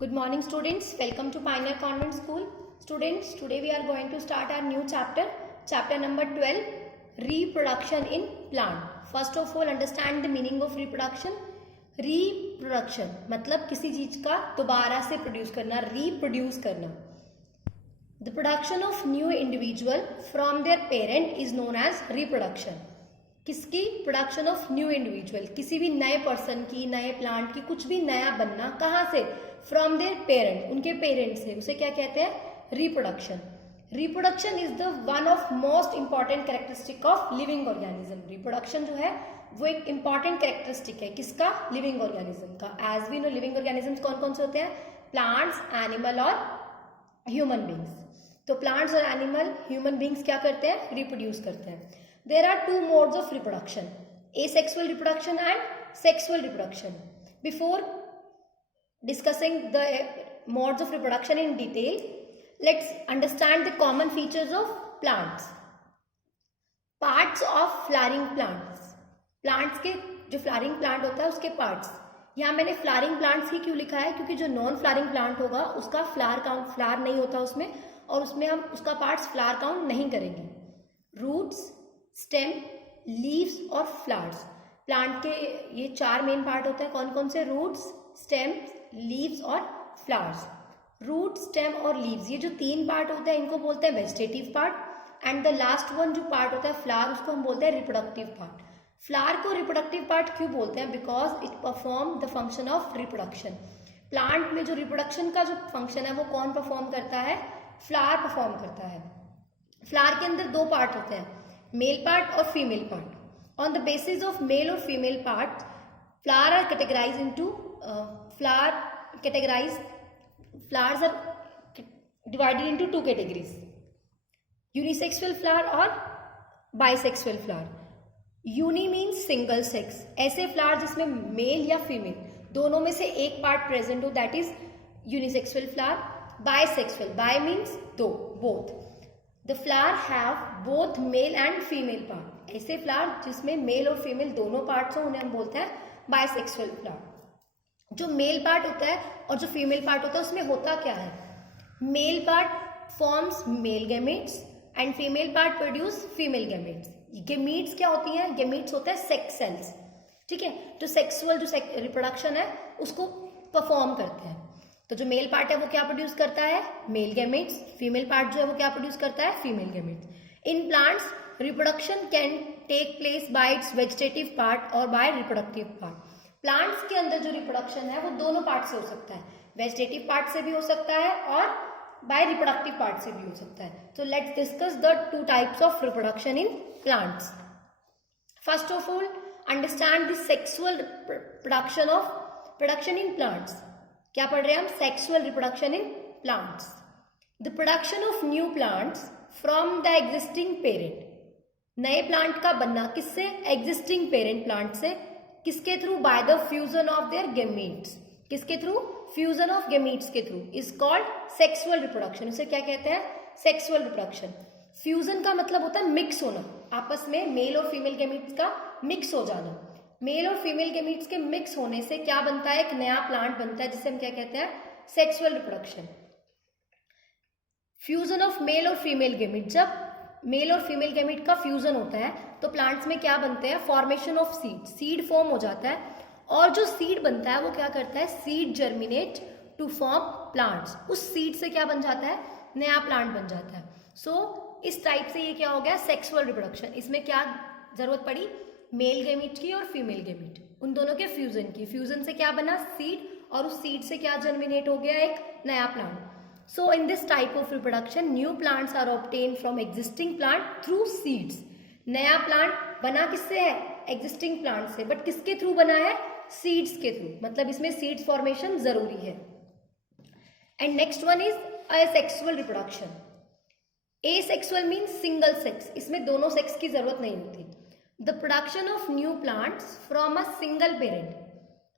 Good morning students, welcome to Pioneer Convent School. Students, today we are going to start our new chapter number 12, reproduction in plant. First of all, understand the meaning of reproduction. Reproduction मतलब किसी चीज का दोबारा से produce करना, reproduce करना. The production of new individual from their parent is known as reproduction. किसकी production of new individual, किसी भी नए पर्सन की, नए प्लांट की, कुछ भी नया बनना, कहाँ से? फ्रॉम देयर पेरेंट, उनके पेरेंट से. उसे क्या कहते हैं? Reproduction. Reproduction is the one of most important characteristic of living organism. Reproduction जो है वो एक इंपॉर्टेंट कैरेक्टरिस्टिक है किसका? लिविंग ऑर्गेनिज्म का. As we know living organism कौन कौन से होते हैं? प्लांट्स, एनिमल और ह्यूमन बींग्स. तो प्लांट्स और एनिमल, ह्यूमन बींग्स क्या करते हैं? रिप्रोड्यूस करते हैं. There are two modes of reproduction, asexual reproduction and sexual reproduction. Before discussing the modes of reproduction in detail, let's understand the common features of plants. Parts of flowering plants. Plants के जो flowering plant होता है उसके parts. यहाँ मैंने flowering plants ही क्यों लिखा है? क्योंकि जो non flowering plant होगा उसका flower count, flower नहीं होता उसमें, और उसमें हम उसका parts flower count नहीं करेंगे. Roots, स्टेम, लीव्स और फ्लावर्स. प्लांट के ये चार मेन पार्ट होते हैं. कौन कौन से? रूट्स, स्टेम, लीव्स और फ्लावर्स. रूट, स्टेम और लीव्स, ये जो तीन पार्ट होते हैं इनको बोलते हैं vegetative part. And the last one जो पार्ट होता है फ्लावर, उसको हम बोलते हैं रिप्रोडक्टिव पार्ट. फ्लावर को रिप्रोडक्टिव पार्ट क्यों बोलते हैं? Because it perform the function of reproduction. Plant में जो रिप्रोडक्शन का जो फंक्शन है वो कौन परफॉर्म करता है? फ्लावर परफॉर्म करता है. फ्लावर के अंदर दो पार्ट होते हैं, मेल पार्ट और female part. On the basis of male और female part, flower are categorize into flowers are divided into two categories, unisexual flower और bisexual flower. Uni means single sex, ऐसे flower जिसमें male या female दोनों में से एक पार्ट प्रेजेंट हो, that is unisexual flower. Bisexual, bi means दो, both. The flower have both male and female part. ऐसे फ्लावर जिसमें मेल और फीमेल दोनों पार्ट्स हो उन्हें हम बोलते हैं बाइसेक्सुअल फ्लावर. जो मेल पार्ट होता है और जो फीमेल पार्ट होता है उसमें होता क्या है? Male part forms male gametes and female part produce female gametes. Gametes क्या होती हैं? गैमेट्स होते हैं सेक्स सेल्स. ठीक है, जो सेक्सुअल जो रिप्रोडक्शन है उसको परफॉर्म करते हैं. तो जो मेल पार्ट है वो क्या प्रोड्यूस करता है? Male gametes. फीमेल पार्ट जो है वो क्या प्रोड्यूस करता है? Female gametes. In plants reproduction can take place by its vegetative part और बाय रिप्रोडक्टिव पार्ट. प्लांट्स के अंदर जो रिप्रोडक्शन है वो दोनों पार्ट से हो सकता है, वेजिटेटिव पार्ट से भी हो सकता है और बाय रिप्रोडक्टिव पार्ट से भी हो सकता है. तो let's discuss the two types of reproduction in plants. First of all, understand the sexual production in plants. क्या पढ़ रहे हैं हम? Sexual reproduction in plants. The production of new plants from the existing parent. नए plant का बनना किससे? Existing parent plant से. किसके through? By the fusion of their gametes. किसके थ्रू? फ्यूजन ऑफ गैमीट्स के through is called sexual reproduction. इसे क्या कहते हैं? Sexual reproduction. फ्यूजन का मतलब होता है मिक्स होना, आपस में मेल और फीमेल गैमीट्स का मिक्स हो जाना. मेल और फीमेल गैमीट्स के मिक्स होने से क्या बनता है? एक नया प्लांट बनता है जिसे हम क्या कहते हैं? Sexual reproduction. Fusion of male और फीमेल गैमीट. जब मेल और फीमेल गैमीट का फ्यूजन होता है तो प्लांट्स में क्या बनते हैं? Formation of seed. Seed form हो जाता है और जो सीड बनता है वो क्या करता है? Seed germinate to form plants. उस सीड से क्या बन जाता है? नया प्लांट बन जाता है. सो इस टाइप से ये क्या हो गया? Sexual reproduction. इसमें क्या जरूरत पड़ी? मेल गैमीट की और फीमेल गैमीट, उन दोनों के फ्यूजन की. फ्यूजन से क्या बना? सीड, और उस सीड से क्या जर्मिनेट हो गया? एक नया plant. So in this type of reproduction new plants are obtain from existing plant through seeds. नया प्लांट बना किससे है? एग्जिस्टिंग प्लांट से. बट किसके थ्रू बना है? सीड्स के थ्रू. मतलब इसमें सीड्स फॉर्मेशन जरूरी है. And next one is asexual reproduction. Asexual means single sex. इसमें दोनों सेक्स की जरूरत नहीं होती. The production of new plants from a single parent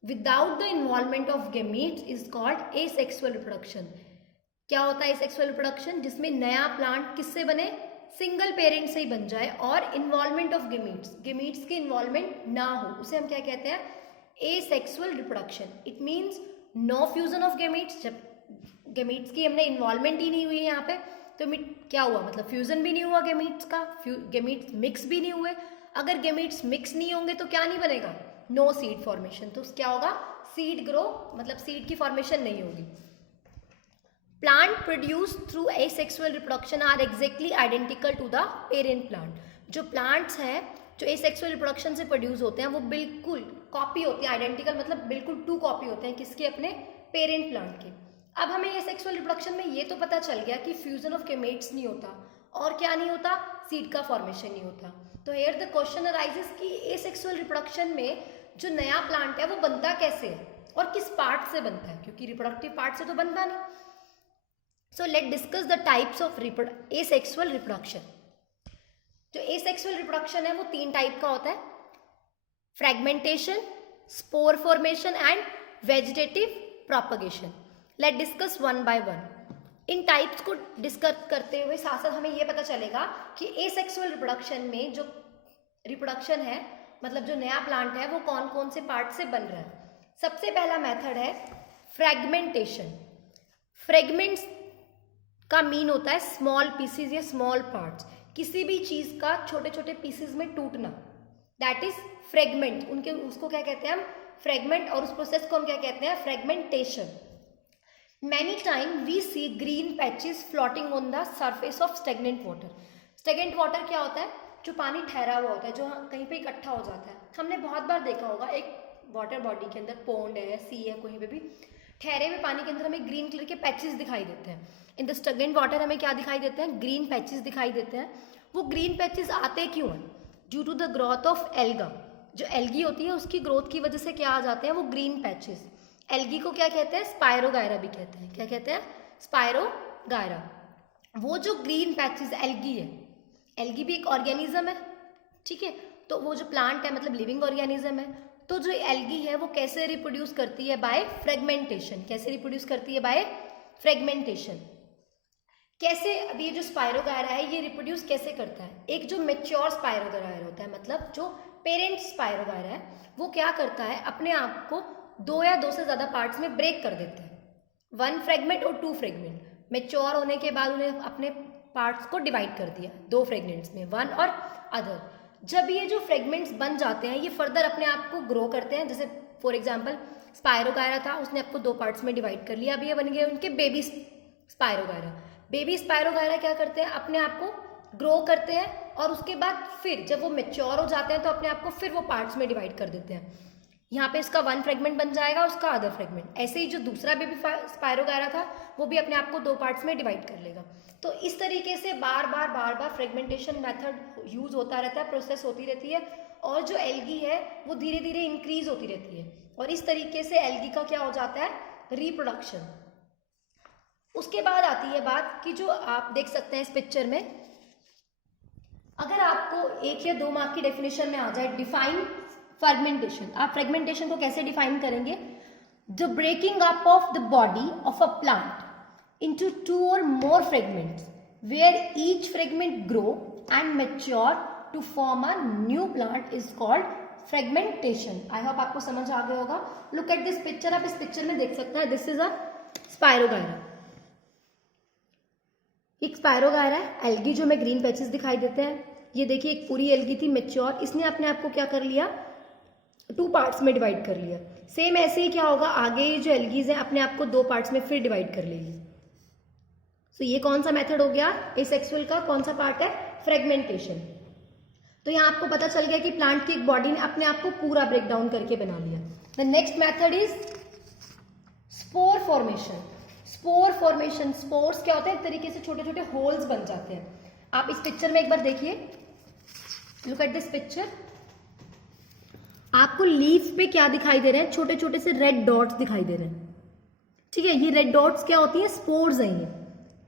without the involvement of gametes is called asexual reproduction. क्या होता है asexual reproduction? जिसमें नया प्लांट किससे बने? सिंगल पेरेंट से ही बन जाए और इन्वॉल्वमेंट ऑफ गेमीट्स, गेमीट्स की इन्वॉल्वमेंट ना हो, उसे हम क्या कहते हैं? asexual reproduction. It means no fusion of gametes, जब गेमीट्स की हमने इन्वॉल्वमेंट ही नहीं हुई है यहाँ पे, तो क्या हुआ, मतलब फ्यूजन भी नहीं हुआ गेमीट्स का, गेमीट्स मिक्स भी नहीं हुए। अगर गेमीट्स मिक्स नहीं होंगे तो क्या नहीं बनेगा, नो सीड फॉर्मेशन, तो क्या होगा, सीड ग्रो, मतलब सीड की फॉर्मेशन नहीं होगी। Plant produce through asexual reproduction are exactly identical to the parent plant. जो प्लांट्स हैं जो एसेक्सुअल रिप्रोडक्शन से प्रोड्यूस होते हैं वो बिल्कुल कॉपी होती है, आइडेंटिकल मतलब बिल्कुल टू कॉपी होते हैं किसके, अपने पेरेंट प्लांट के। अब हमें एसेक्सुअल रिप्रोडक्शन में ये तो पता चल गया कि फ्यूजन ऑफ गेमेट्स नहीं होता, और क्या नहीं होता, सीड का फॉर्मेशन नहीं होता। तो हियर द क्वेश्चन अराइजेस कि एसेक्सुअल रिप्रोडक्शन में जो नया प्लांट है वो बनता कैसे है और किस पार्ट से बनता है, क्योंकि रिप्रोडक्टिव पार्ट से तो बनता नहीं। So let discuss the types of asexual reproduction. जो एसेक्सुअल रिप्रोडक्शन है वो 3 टाइप का होता है, fragmentation, spore formation and vegetative propagation. Let discuss one by one. In types को डिस्कस करते हुए साथ साथ हमें यह पता चलेगा कि एसेक्सुअल रिप्रोडक्शन में जो रिप्रोडक्शन है, मतलब जो नया प्लांट है, वो कौन कौन से पार्ट से बन रहा है। सबसे पहला मेथड है फ्रेगमेंटेशन। फ्रेगमेंट्स का मीन होता है स्मॉल पीसीज या स्मॉल पार्ट्स, किसी भी चीज का छोटे छोटे पीसेस में टूटना, दैट इज फ्रेगमेंट। उनके उसको क्या कहते हैं हम, फ्रेगमेंट, और उस प्रोसेस को हम क्या कहते हैं, fragmentation. Many time we see green patches floating on the surface of stagnant water. Stagnant water क्या होता है, जो पानी ठहरा हुआ होता है, जो कहीं पे इकट्ठा हो जाता है। हमने बहुत बार देखा होगा एक वाटर बॉडी के अंदर, पोंड है, सी है, कहीं पे भी ठहरे हुए पानी के अंदर हमें ग्रीन कलर के पैचेस दिखाई देते हैं। इन द स्टेगनेंट वाटर हमें क्या दिखाई देते हैं, ग्रीन पैचेस दिखाई देते हैं। वो ग्रीन पैचेस आते क्यों हैं, due to the growth of alga. जो एल्गी होती है उसकी ग्रोथ की वजह से क्या आ जाते हैं वो ग्रीन पैचेस। एल्गी को क्या कहते हैं, स्पायरोगायरा भी कहते हैं। क्या कहते हैं, स्पायरोगायरा। वो जो ग्रीन पैचेस एल्गी है, एल्गी भी एक ऑर्गेनिज्म है, ठीक है। तो वो जो प्लांट है मतलब लिविंग ऑर्गेनिज्म है, तो जो एल्गी है वो कैसे रिप्रोड्यूस करती है, बाय फ्रेगमेंटेशन। कैसे रिप्रोड्यूस करती है, बाय फ्रेगमेंटेशन। कैसे, अब ये जो स्पायरोगायरा है ये रिप्रोड्यूस कैसे करता है, एक जो मेच्योर स्पायरोगायरा होता है, मतलब जो पेरेंट स्पायरोगायरा है, वो क्या करता है, अपने आप को 2 या 2 से ज्यादा पार्ट्स में ब्रेक कर देता है, 1 फ्रेगमेंट और 2 फ्रेगमेंट। मेच्योर होने के बाद उन्हें अपने पार्ट्स को डिवाइड कर दिया 2 फ्रेगमेंट्स में, 1 और अदर। जब ये जो फ्रेगमेंट्स बन जाते हैं ये फर्दर अपने आप को ग्रो करते हैं। जैसे फॉर एग्जांपल स्पायरोगायरा था, उसने आपको 2 पार्ट्स में डिवाइड कर लिया, अब ये बन गए उनके बेबी स्पायरोगायरा। बेबी स्पायरोगायरा क्या करते हैं, अपने आप को ग्रो करते हैं, और उसके बाद फिर जब वो मेच्योर हो जाते हैं तो अपने आप को फिर वो पार्ट्स में डिवाइड कर देते हैं। यहाँ पे इसका 1 फ्रेगमेंट बन जाएगा, उसका अदर फ्रेगमेंट। ऐसे ही जो दूसरा बेबी स्पायरोगायरा था वो भी अपने आप को 2 पार्ट्स में डिवाइड कर लेगा। तो इस तरीके से बार बार फ्रेगमेंटेशन मेथड यूज होता रहता है, प्रोसेस होती रहती है, और जो एल्गी है वो धीरे धीरे इंक्रीज होती रहती है, और इस तरीके से एल्गी का क्या हो जाता है, रिप्रोडक्शन। उसके बाद आती है बात कि जो आप देख सकते हैं इस पिक्चर में, अगर आपको 1 या 2 मार्क की डेफिनेशन में आ जाए, डिफाइन फ्रेगमेंटेशन। आप फ्रेगमेंटेशन को कैसे डिफाइन करेंगे, the breaking up of the body of a plant into 2 or more fragments where each fragment grow and mature to form a new plant is called fragmentation. I hope आपको समझ आ गया होगा। Look at this picture, आप इस picture में देख सकते हैं, this is a स्पायरोगायरा। एक स्पायरोगायरा है, एल्गी जो हमें ग्रीन पैचेस दिखाई देते हैं। ये देखिए एक पूरी एल्गी थी मेच्योर, इसने अपने आप को क्या कर लिया, 2 पार्ट्स में डिवाइड कर लिया। सेम ऐसे ही क्या होगा, आगे जो एल्गीज हैं अपने आप को 2 पार्ट्स में फिर डिवाइड कर लेगी। तो ये कौन सा मेथड हो गया, एसेक्सुअल का कौन सा पार्ट है, फ्रेगमेंटेशन। तो यहाँ आपको पता चल गया कि प्लांट की एक बॉडी ने अपने आप को पूरा ब्रेक डाउन करके बना लिया। The next method is spore formation. Spore formation, spores क्या होते हैं, एक तरीके से छोटे छोटे होल्स बन जाते हैं। आप इस पिक्चर में एक बार देखिए, लुक एट दिस पिक्चर। आपको लीफ पे क्या दिखाई दे रहे हैं, छोटे छोटे से रेड डॉट्स दिखाई दे रहे हैं, ठीक है। ये रेड डॉट्स क्या होती है, स्पोर्स हैं ये,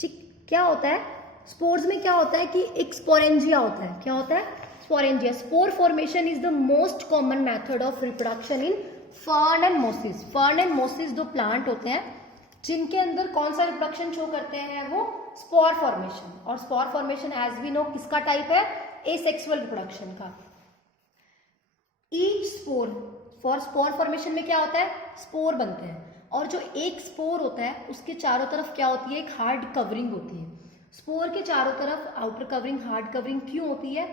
ठीक। क्या होता है स्पोर्स में, क्या होता है कि एक स्पोरेंजिया होता है। क्या होता है, sporangia. Spore formation is the most common method of reproduction in fern and mosses. Fern and mosses दो प्लांट होते हैं जिनके अंदर कौन सा रिप्रोडक्शन शो करते हैं, वो स्पोर फॉर्मेशन। और spore formation as we know किसका टाइप है, एसेक्सुअल रिप्रोडक्शन का। Each spore, for spore formation में क्या होता है, स्पोर बनते हैं, और जो एक स्पोर होता है उसके चारों तरफ क्या होती है, एक हार्ड कवरिंग होती है। स्पोर के चारों तरफ आउटर कवरिंग, हार्ड कवरिंग क्यों होती है,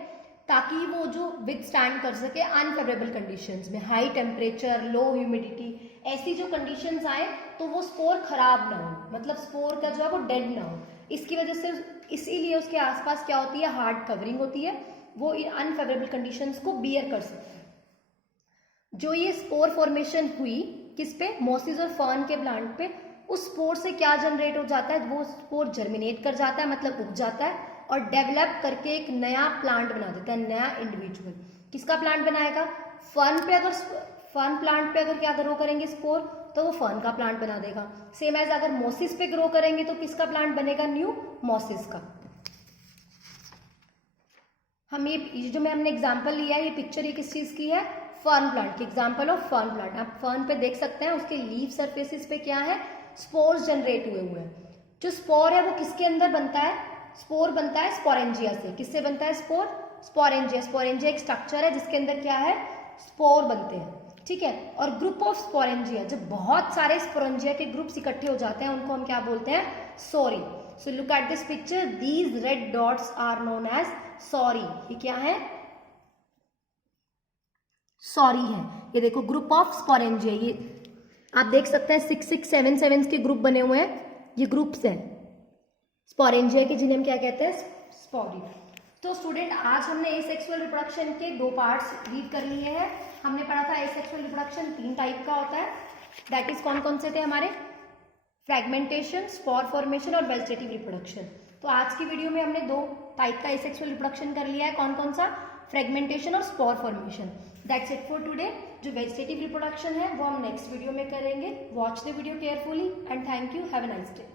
ताकि वो जो विद स्टैंड कर सके अनफेवरेबल कंडीशंस में, हाई टेम्परेचर, लो ह्यूमिडिटी, ऐसी जो कंडीशंस आए तो वो स्पोर खराब ना हो, मतलब स्पोर का जो है वो डेड ना हो। इसकी वजह से, इसीलिए उसके आसपास क्या होती है, हार्ड कवरिंग होती है, वो इन अनफेवरेबल कंडीशंस को बियर कर सकते हैं। जो ये स्पोर फॉर्मेशन हुई किस पे, मोसिस और फर्न के प्लांट पे, उस स्पोर से क्या जनरेट हो जाता है, वो स्पोर जर्मिनेट कर जाता है, मतलब उग जाता है और डेवलप करके एक नया प्लांट बना देता है, नया इंडिविजुअल। किसका प्लांट बनाएगा, फर्न पे। अगर फर्न प्लांट पे अगर क्या ग्रो करेंगे स्पोर, तो वो फर्न का प्लांट बना देगा। सेम एज अगर मोसिस पे ग्रो करेंगे तो किसका प्लांट बनेगा, न्यू मोसिस का। हम ये जो मैं हमने एग्जांपल लिया है, ये पिक्चर ये किस चीज की है, फर्न प्लांट की, एग्जांपल ऑफ फर्न प्लांट। आप फर्न पे देख सकते हैं उसके लीफ सरफेसेस पे क्या है, स्पोर्स जनरेट हुए हैं। जो स्पोर है वो किसके अंदर बनता है, स्पोर बनता है स्पोरेंजिया से। किससे बनता है स्पोर, स्पोरेंजिया। स्पोरेंजिया एक स्ट्रक्चर है जिसके अंदर क्या है, स्पोर बनते हैं, ठीक है। और ग्रुप ऑफ स्पोरेंजिया, जब बहुत सारे स्पोरेंजिया के ग्रुप्स इकट्ठे हो जाते हैं उनको हम क्या बोलते हैं, sorry. So look at this picture, these red dots are known as sorry. ये क्या है, सॉरी है। ये देखो ग्रुप ऑफ स्पोरेंजिया, ये आप देख सकते हैं 6 6 7 7 के ग्रुप बने हुए हैं, ये ग्रुप्स हैं स्पोरेंजिया के, जिन्हें हम क्या कहते हैं, स्पोरी। तो स्टूडेंट आज हमने एसेक्सुअल रिप्रोडक्शन के 2 पार्ट्स रीड कर लिए हैं। हमने पढ़ा था एसेक्सुअल रिप्रोडक्शन 3 टाइप का होता है, दैट इज कौन कौन से थे हमारे, फ्रैगमेंटेशन, स्पोर फॉर्मेशन और वेजिटेटिव रिप्रोडक्शन। तो आज की वीडियो में हमने 2 टाइप का एसेक्सुअल रिप्रोडक्शन कर लिया है, कौन कौन सा, फ्रैगमेंटेशन और spore formation. That's it for today. जो वेजिटेटिव रिप्रोडक्शन है वो हम नेक्स्ट वीडियो में करेंगे। Watch the video carefully and thank you, have a nice day.